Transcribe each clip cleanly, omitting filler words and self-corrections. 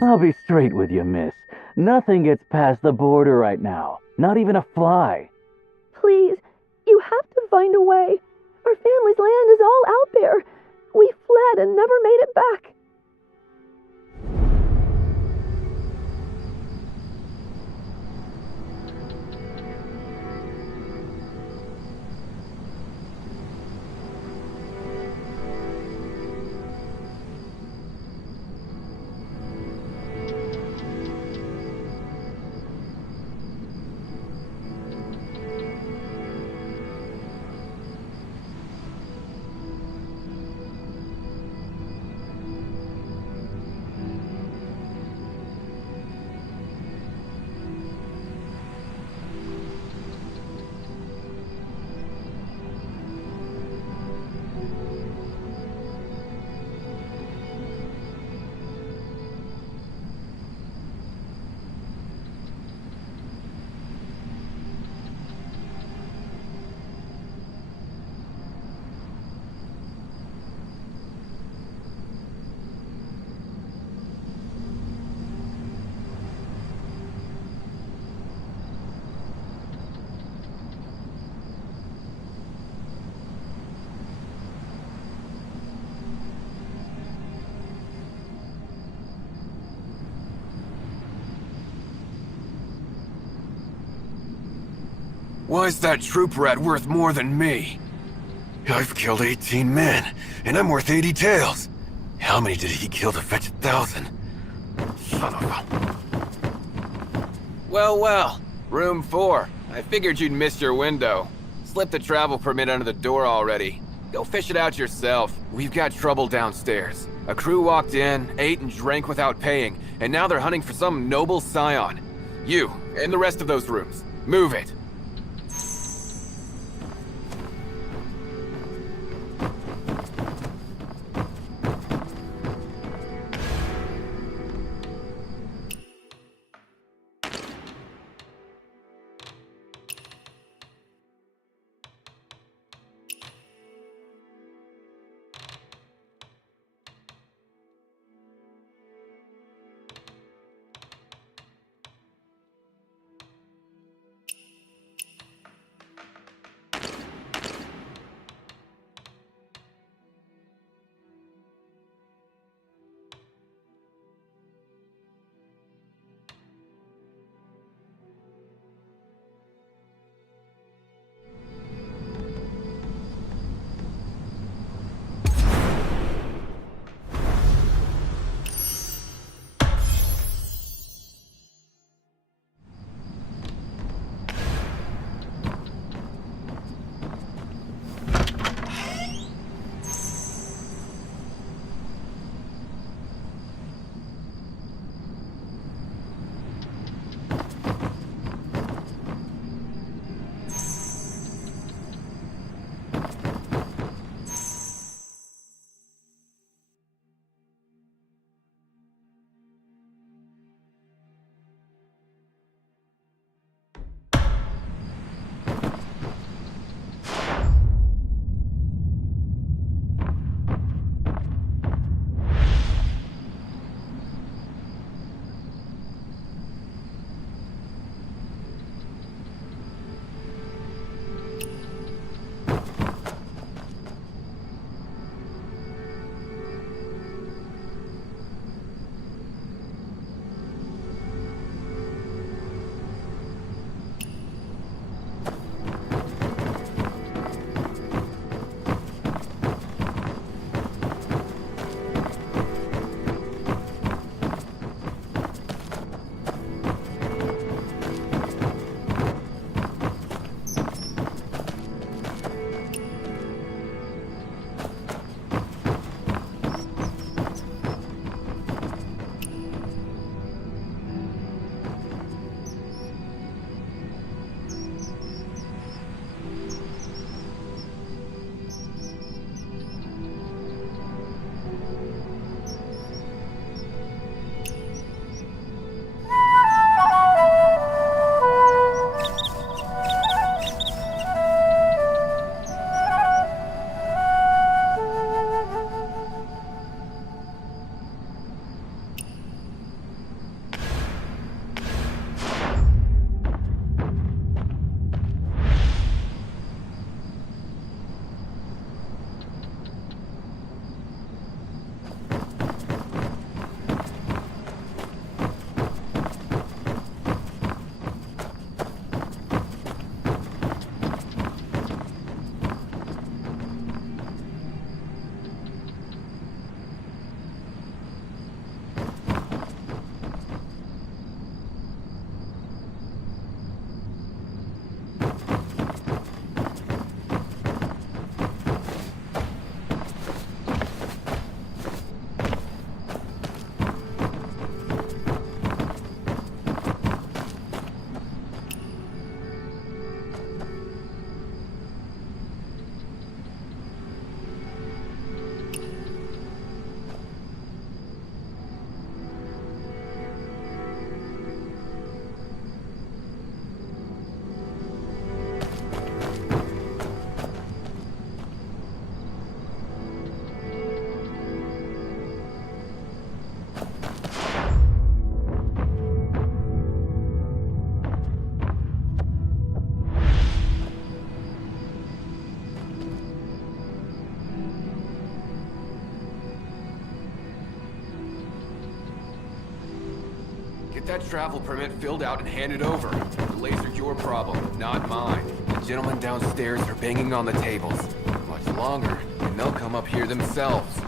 I'll be straight with you, miss. Nothing gets past the border right now. Not even a fly. Please, you have to find a way. Our family's land is all out there. We fled and never made it back. Why is that troop rat worth more than me? I've killed 18 men, and I'm worth 80 tails. How many did he kill to fetch 1,000? Son of a... Well, well. Room 4. I figured you'd missed your window. Slipped the travel permit under the door already. Go fish it out yourself. We've got trouble downstairs. A crew walked in, ate and drank without paying, and now they're hunting for some noble scion. You, and the rest of those rooms. Move it. Get that travel permit filled out and handed over. Delays are your problem, not mine. The gentlemen downstairs are banging on the tables. Much longer, and they'll come up here themselves.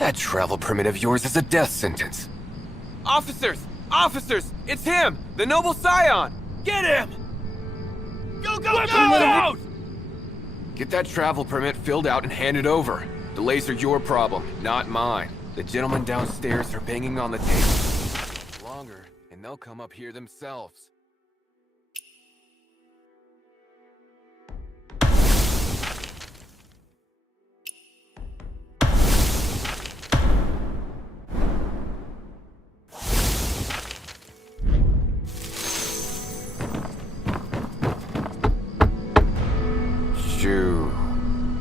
That travel permit of yours is a death sentence. Officers! Officers! It's him! The Noble Scion! Get him! Go, go, go! Get that travel permit filled out and handed over. Delays are your problem, not mine. The gentlemen downstairs are banging on the table. Longer, and they'll come up here themselves.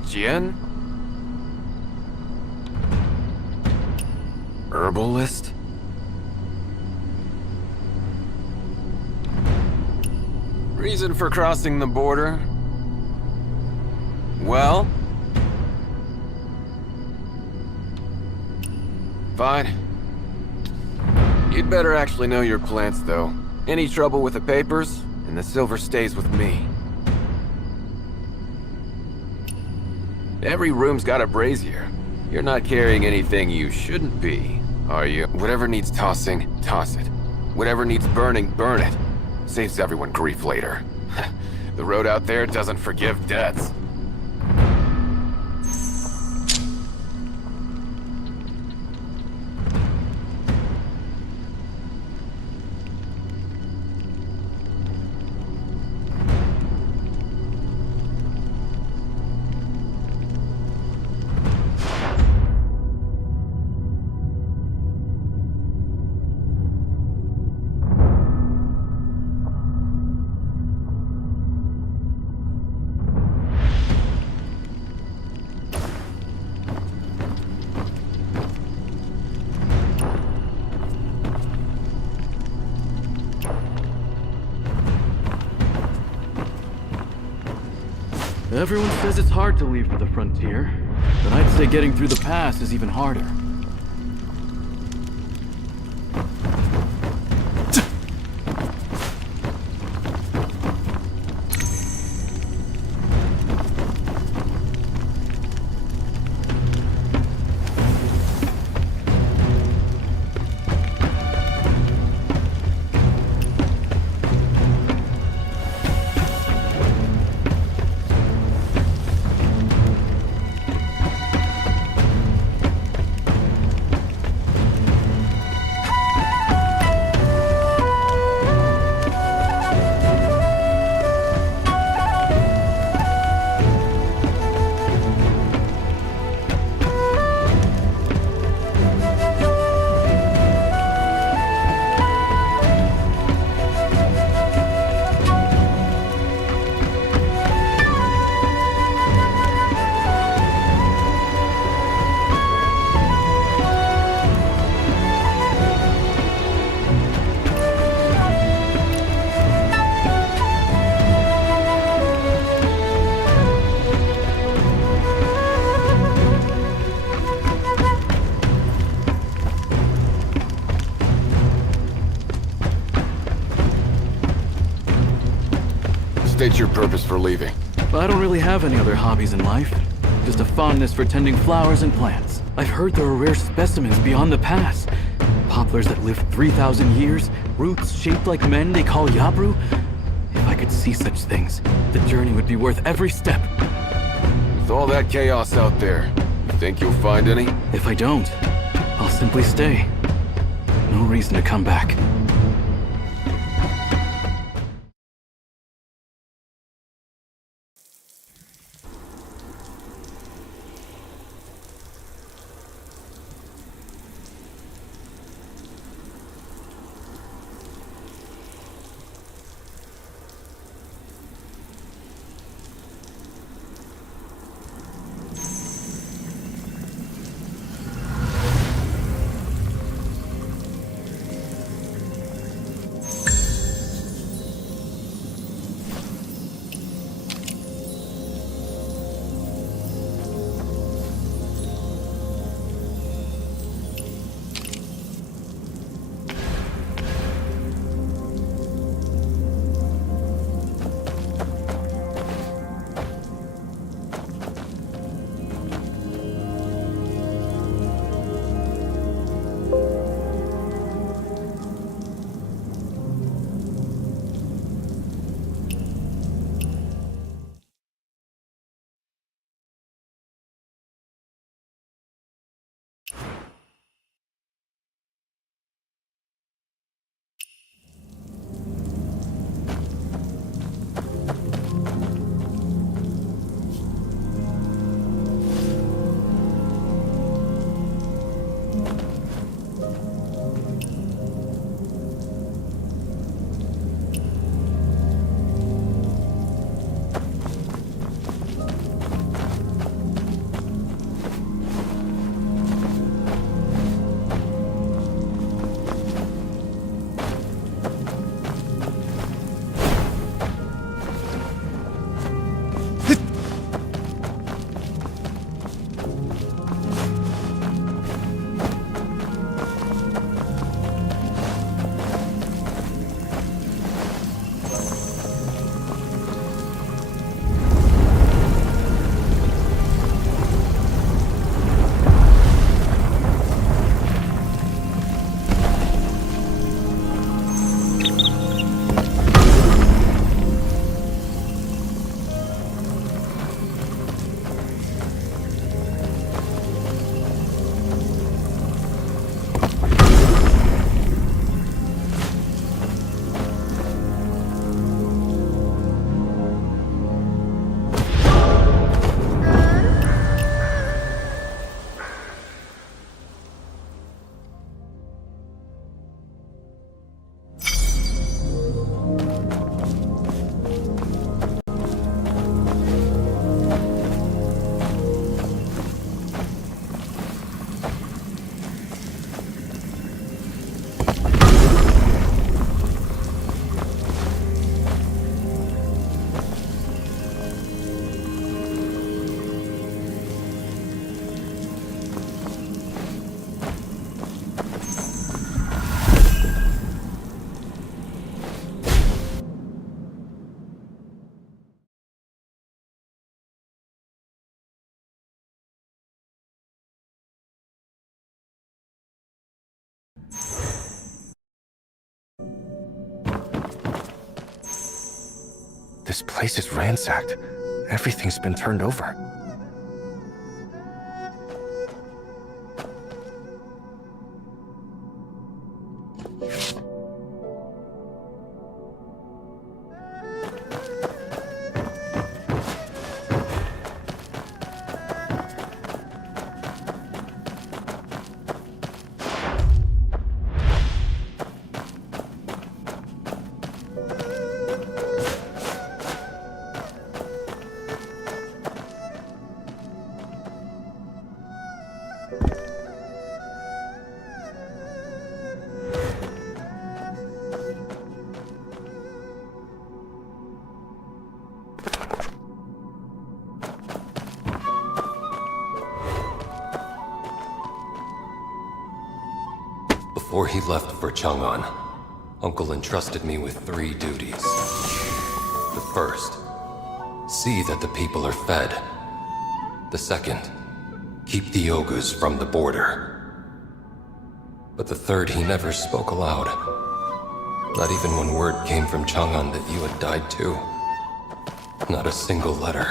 Jian? Herbalist? Reason for crossing the border? Well? Fine. You'd better actually know your plants, though. Any trouble with the papers, and the silver stays with me. Every room's got a brazier. You're not carrying anything you shouldn't be, are you? Whatever needs tossing, toss it. Whatever needs burning, burn it. Saves everyone grief later. The road out there doesn't forgive debts. Everyone says it's hard to leave for the frontier, but I'd say getting through the pass is even harder. State your purpose for leaving. I don't really have any other hobbies in life. Just a fondness for tending flowers and plants. I've heard there are rare specimens beyond the pass. Poplars that live 3,000 years, roots shaped like men they call Yabru. If I could see such things, the journey would be worth every step. With all that chaos out there, you think you'll find any? If I don't, I'll simply stay. No reason to come back. This place is ransacked. Everything's been turned over. Before he left for Chang'an, Uncle entrusted me with 3 duties. The first, see that the people are fed. The second, keep the Yogus from the border. But the third he never spoke aloud. Not even when word came from Chang'an that you had died too. Not a single letter.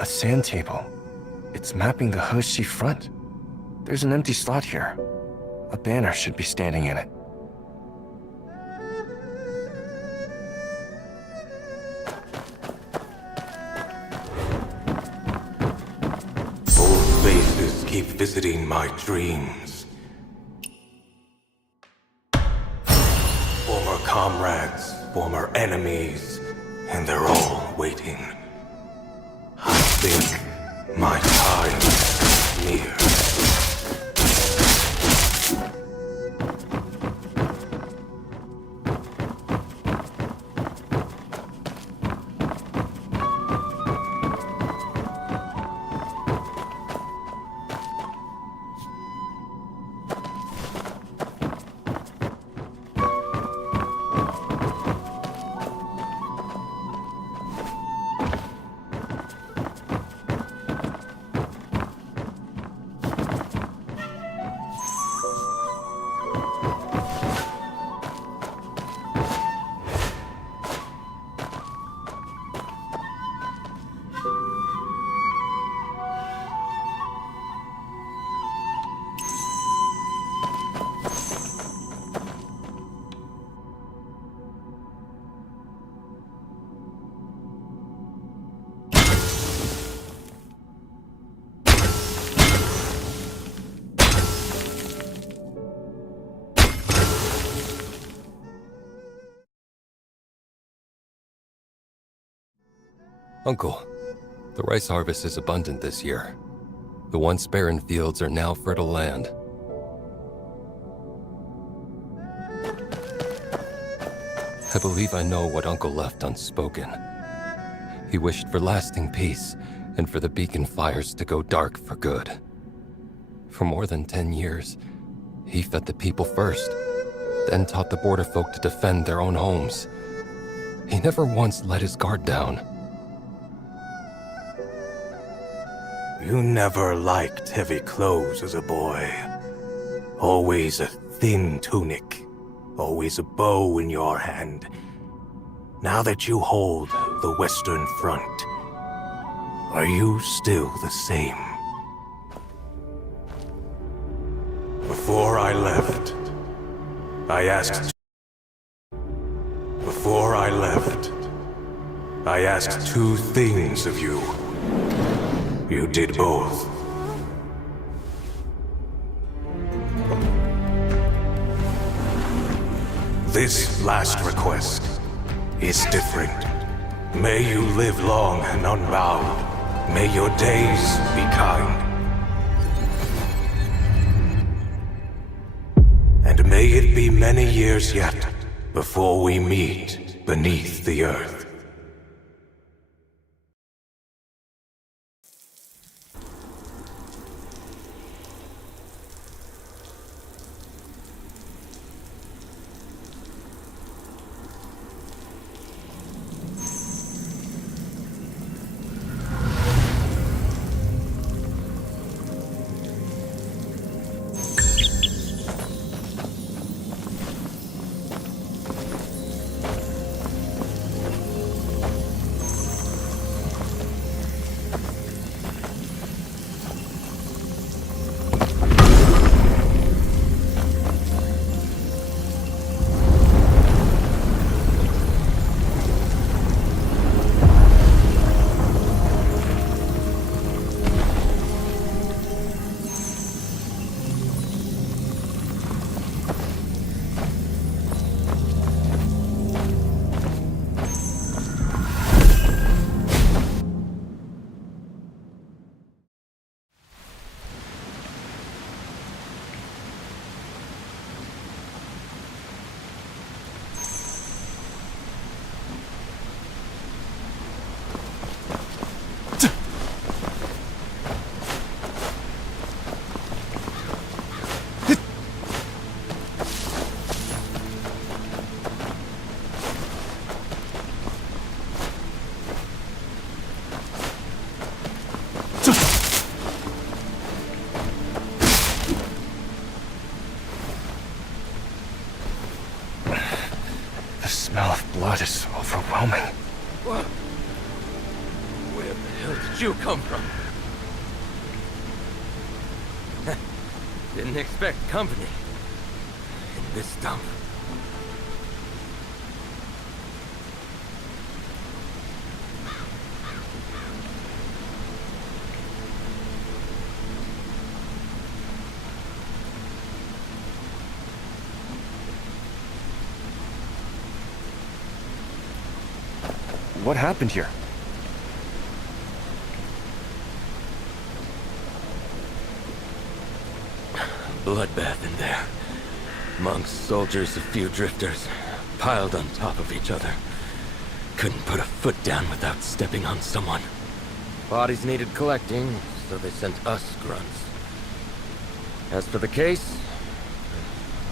A sand table. It's mapping the Hoshi front. There's an empty slot here. A banner should be standing in it. Old faces keep visiting my dreams. Former comrades, former enemies, and they're all waiting. I think my time is near. Uncle, the rice harvest is abundant this year. The once barren fields are now fertile land. I believe I know what Uncle left unspoken. He wished for lasting peace and for the beacon fires to go dark for good. For more than 10 years, he fed the people first, then taught the border folk to defend their own homes. He never once let his guard down. You never liked heavy clothes as a boy. Always a thin tunic. Always a bow in your hand. Now that you hold the Western Front, are you still the same? Before I left, I asked two things of you. You did both. This last request is different. May you live long and unbowed. May your days be kind. And may it it be many years yet before we meet beneath the earth. The smell of blood is overwhelming. What? Where the hell did you come from? Didn't expect company in this dump. What happened here? Bloodbath in there. Monks, soldiers, a few drifters, piled on top of each other. Couldn't put a foot down without stepping on someone. Bodies needed collecting, so they sent us grunts. As for the case,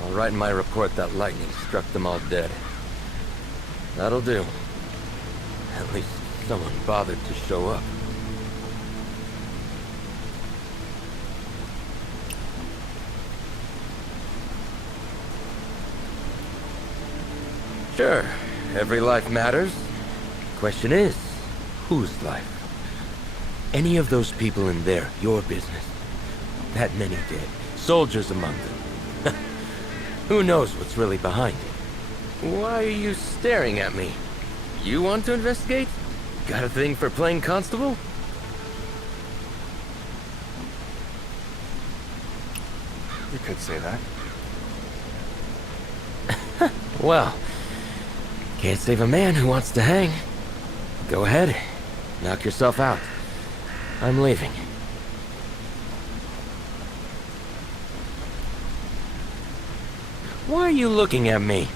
I'll write in my report that lightning struck them all dead. That'll do. At least someone bothered to show up. Sure, every life matters. Question is, whose life? Any of those people in there, your business. That many dead, soldiers among them. Who knows what's really behind it? Why are you staring at me? You want to investigate? Got a thing for playing constable? You could say that. Well, can't save a man who wants to hang. Go ahead, knock yourself out. I'm leaving. Why are you looking at me?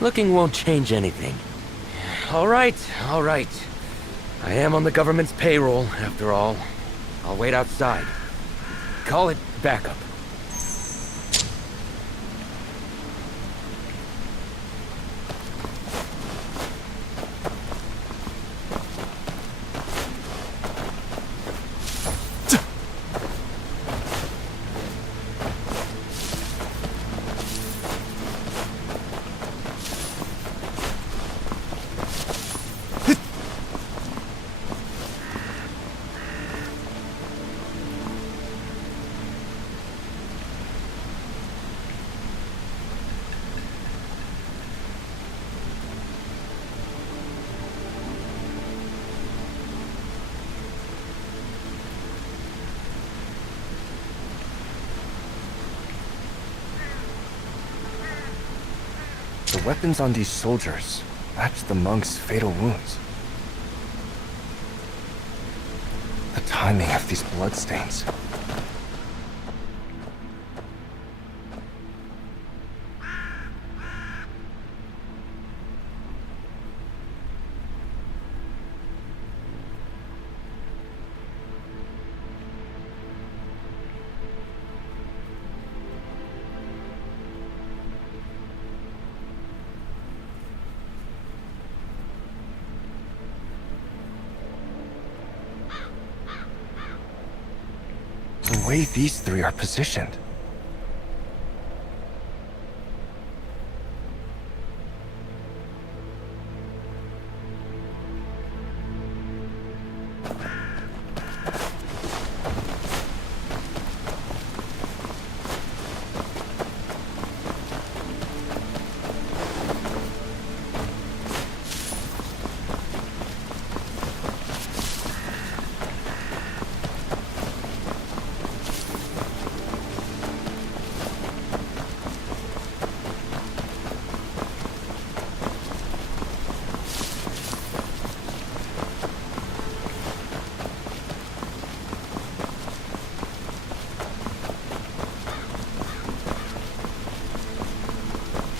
Looking won't change anything. All right. I am on the government's payroll, after all. I'll wait outside. Call it backup. The weapons on these soldiers match the monks' fatal wounds. The timing of these bloodstains. The way these three are positioned.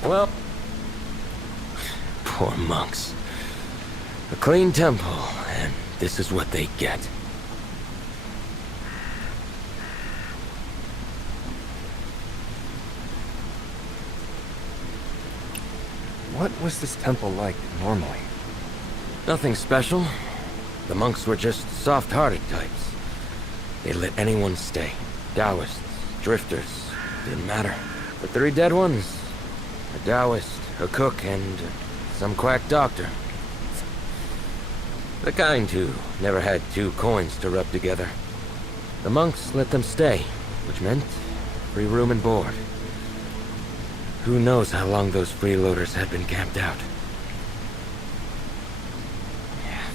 Well, poor monks. A clean temple, and this is what they get. What was this temple like normally? Nothing special. The monks were just soft-hearted types. They let anyone stay. Taoists, drifters, didn't matter. The three dead ones, a Taoist, a cook, and some quack doctor. The kind who never had two coins to rub together. The monks let them stay, which meant free room and board. Who knows how long those freeloaders had been camped out.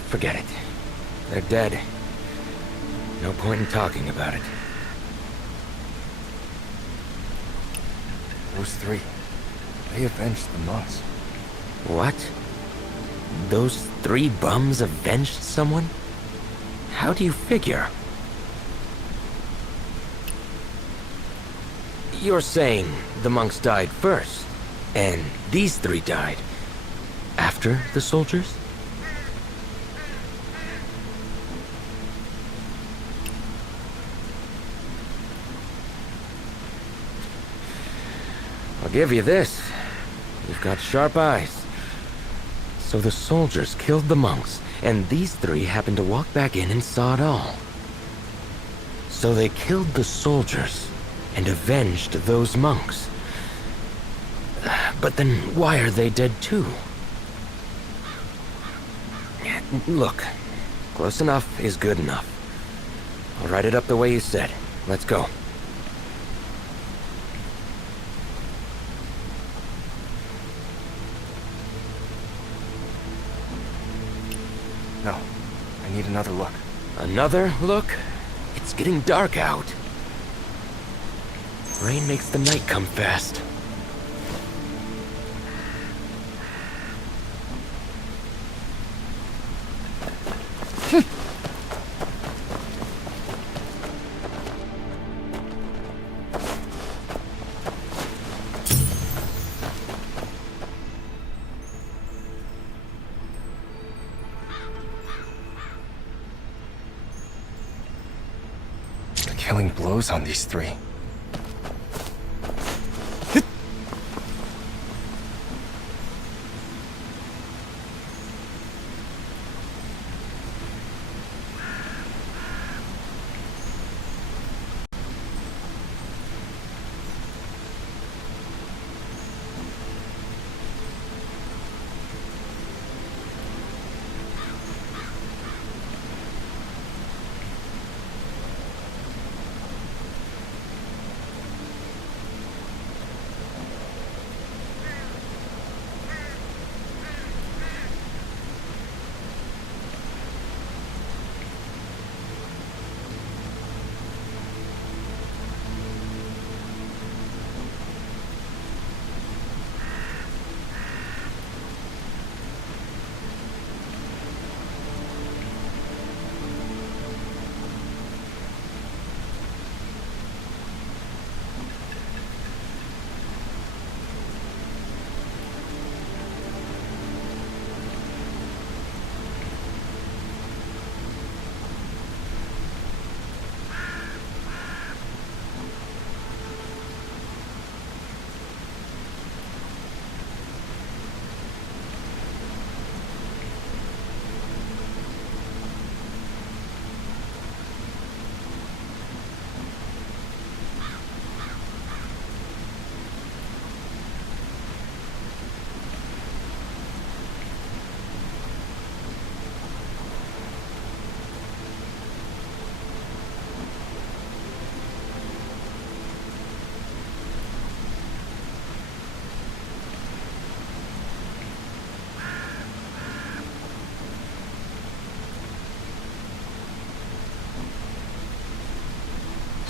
Forget it. They're dead. No point in talking about it. Those three. They avenged the monks. What? Those three bums avenged someone? How do you figure? You're saying the monks died first, and these three died after the soldiers? I'll give you this. You've got sharp eyes. So the soldiers killed the monks, and these three happened to walk back in and saw it all. So they killed the soldiers and avenged those monks. But then why are they dead too? Look, close enough is good enough. I'll write it up the way you said. Let's go. No. I need another look. Another look? It's getting dark out. Rain makes the night come fast. They're killing blows on these three.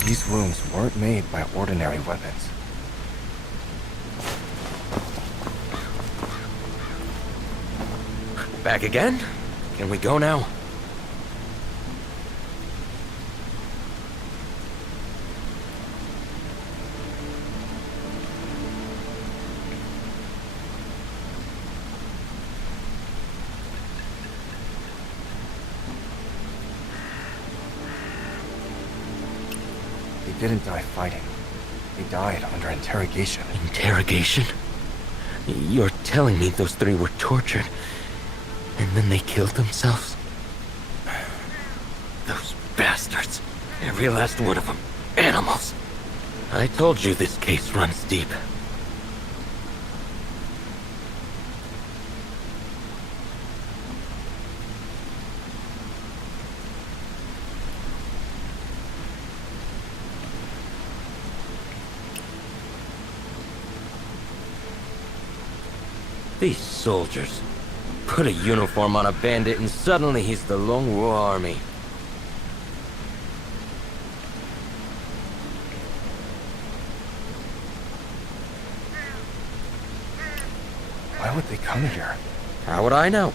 These wounds weren't made by ordinary weapons. Back again? Can we go now? They didn't die fighting. They died under interrogation. Interrogation? You're telling me those three were tortured, and then they killed themselves? Those bastards. Every last one of them. Animals. I told you this case runs deep. These soldiers. Put a uniform on a bandit and suddenly he's the Long Wu army. Why would they come here? How would I know?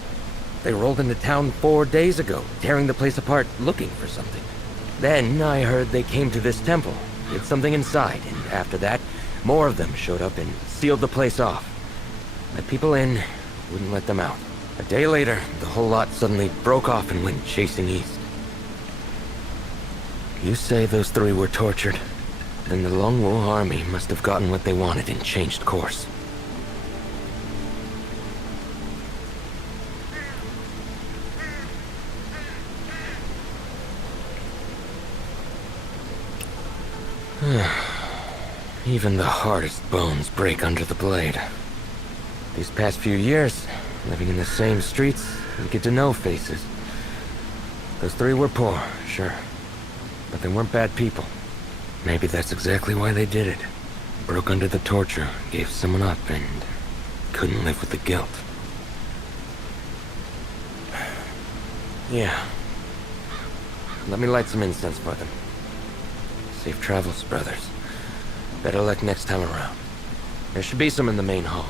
They rolled into town 4 days ago, tearing the place apart, looking for something. Then I heard they came to this temple, did something inside, and after that, more of them showed up and sealed the place off. Let people in, wouldn't let them out. A day later, the whole lot suddenly broke off and went chasing east. You say those three were tortured, then the Long Wu army must have gotten what they wanted and changed course. Even the hardest bones break under the blade. These past few years, living in the same streets, we get to know faces. Those three were poor, sure. But they weren't bad people. Maybe that's exactly why they did it. Broke under the torture, gave someone up, and couldn't live with the guilt. Yeah. Let me light some incense for them. Safe travels, brothers. Better luck next time around. There should be some in the main hall.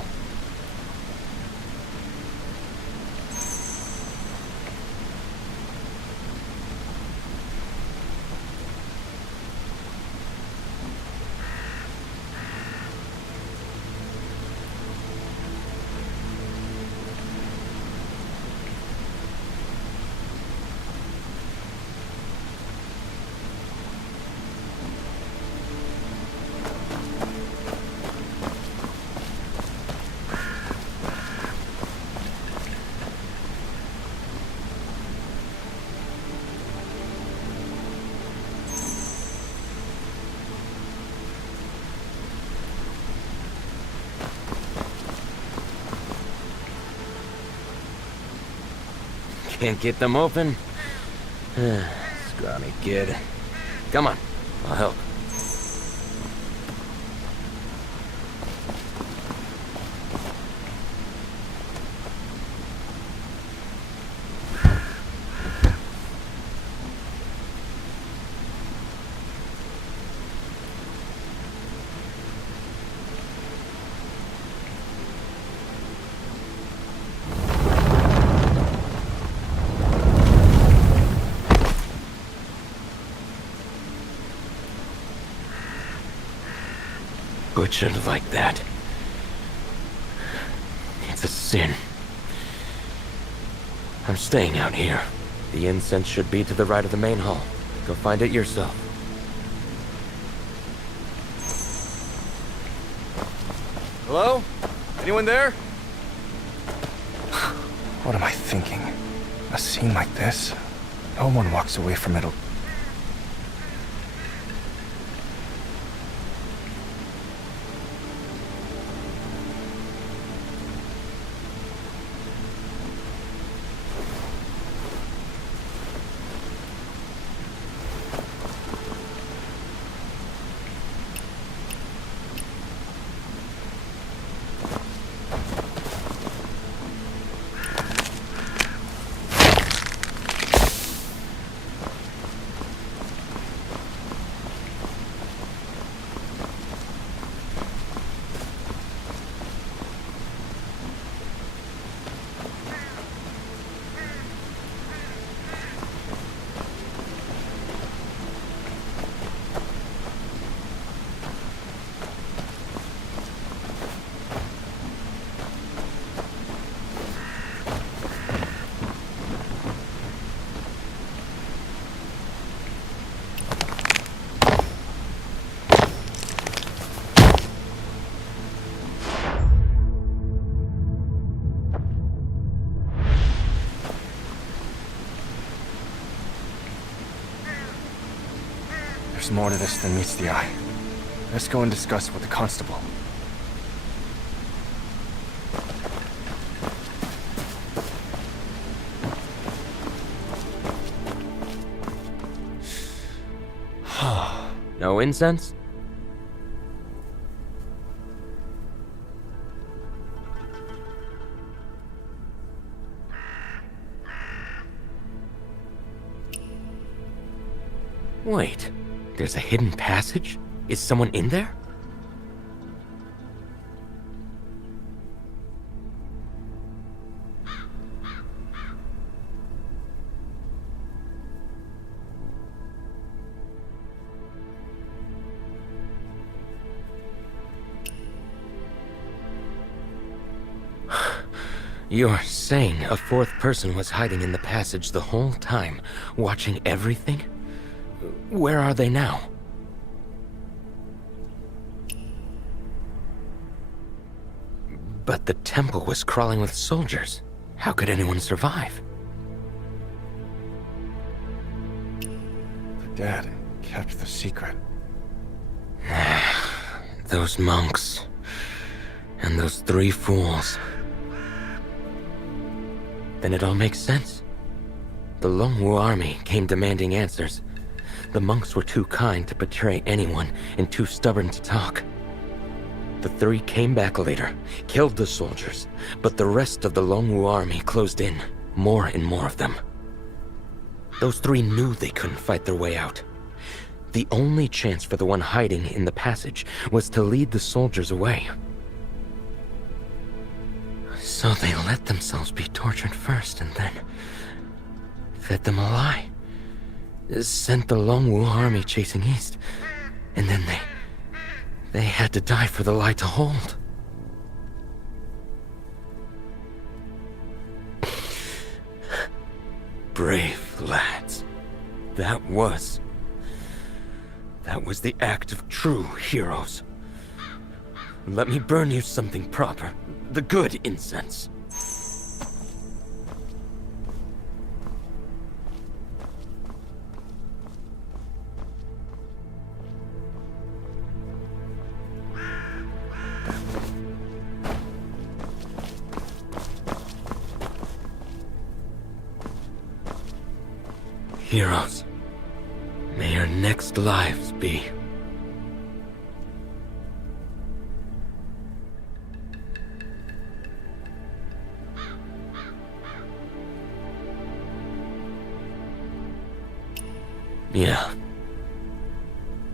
Can't get them open? Scrawny kid. Come on, I'll help. Butchered like that. It's a sin. I'm staying out here. The incense should be to the right of the main hall. Go find it yourself. Hello? Anyone there? What am I thinking? A scene like this? No one walks away from it. There's more to this than meets the eye. Let's go and discuss with the constable. No incense? Wait, there's a hidden passage? Is someone in there? You're saying a fourth person was hiding in the passage the whole time, watching everything? Where are they now? But the temple was crawling with soldiers. How could anyone survive? The dad kept the secret. Those monks. And those 3 fools. Then it all makes sense. The Longwu army came demanding answers. The monks were too kind to betray anyone and too stubborn to talk. The 3 came back later, killed the soldiers, but the rest of the Longwu army closed in, more and more of them. Those 3 knew they couldn't fight their way out. The only chance for the one hiding in the passage was to lead the soldiers away. So they let themselves be tortured first and then fed them a lie. Sent the Longwu army chasing east, and then they had to die for the lie to hold. Brave lads. That was the act of true heroes. Let me burn you something proper. The good incense. Heroes, may your next lives be. Yeah.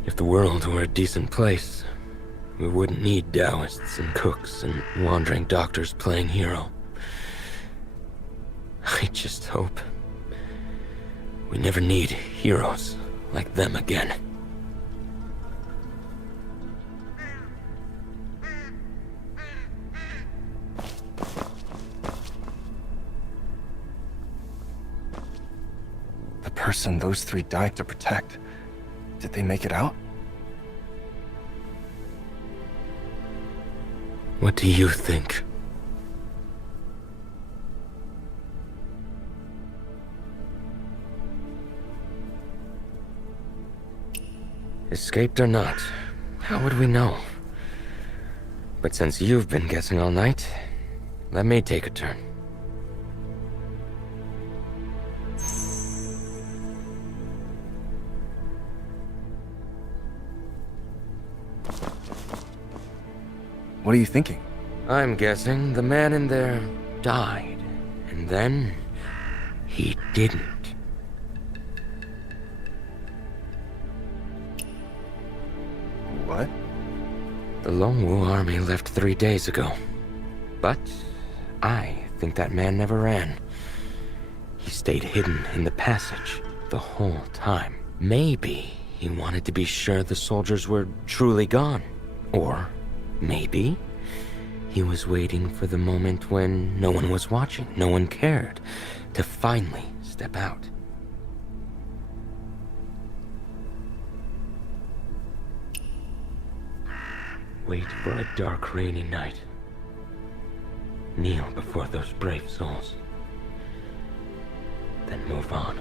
If the world were a decent place, we wouldn't need Taoists and cooks and wandering doctors playing hero. I just hope we never need heroes like them again. The person those 3 died to protect. Did they make it out? What do you think? Escaped or not, how would we know? But since you've been guessing all night, let me take a turn. What are you thinking? I'm guessing the man in there died, and then he didn't. What? The Longwu army left 3 days ago. But I think that man never ran. He stayed hidden in the passage the whole time. Maybe he wanted to be sure the soldiers were truly gone. Or maybe he was waiting for the moment when no one was watching, no one cared, to finally step out. Wait for a dark, rainy night. Kneel before those brave souls. Then move on.